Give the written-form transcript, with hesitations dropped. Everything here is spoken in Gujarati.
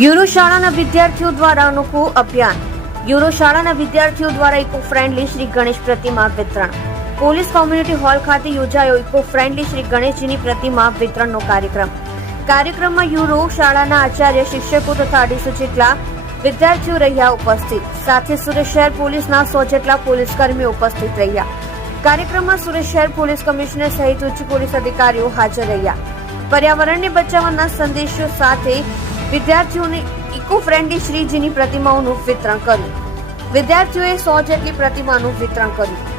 યુરો શાળાના વિદ્યાર્થીઓ દ્વારા અનોખું અભિયાન. યુરો શાળાના વિદ્યાર્થીઓ દ્વારા ઇકો ફ્રેન્ડલી શ્રી ગણેશ પ્રતિમા વિતરણ. પોલીસ કોમ્યુનિટી હોલ ખાતે યોજાયો ઇકો ફ્રેન્ડલી શ્રી ગણેશજીની પ્રતિમા વિતરણનો કાર્યક્રમ. કાર્યક્રમમાં યુરો શાળાના આચાર્ય, શિક્ષકો તથા 250 જેટલા વિદ્યાર્થીઓ રહ્યા ઉપસ્થિત. સાથે સુરત શહેર પોલીસના 100 જેટલા પોલીસ કર્મીઓ ઉપસ્થિત રહ્યા. કાર્યક્રમમાં સુરત શહેર પોલીસ કમિશનર સહિત ઉચ્ચ પોલીસ અધિકારીઓ હાજર રહ્યા. પર્યાવરણને બચાવવાના સંદેશો સાથે વિદ્યાર્થીઓને ઇકો ફ્રેન્ડલી શ્રીજીની પ્રતિમાઓનું વિતરણ કર્યું. વિદ્યાર્થીઓએ 100 જેટલી પ્રતિમાનું વિતરણ કર્યું.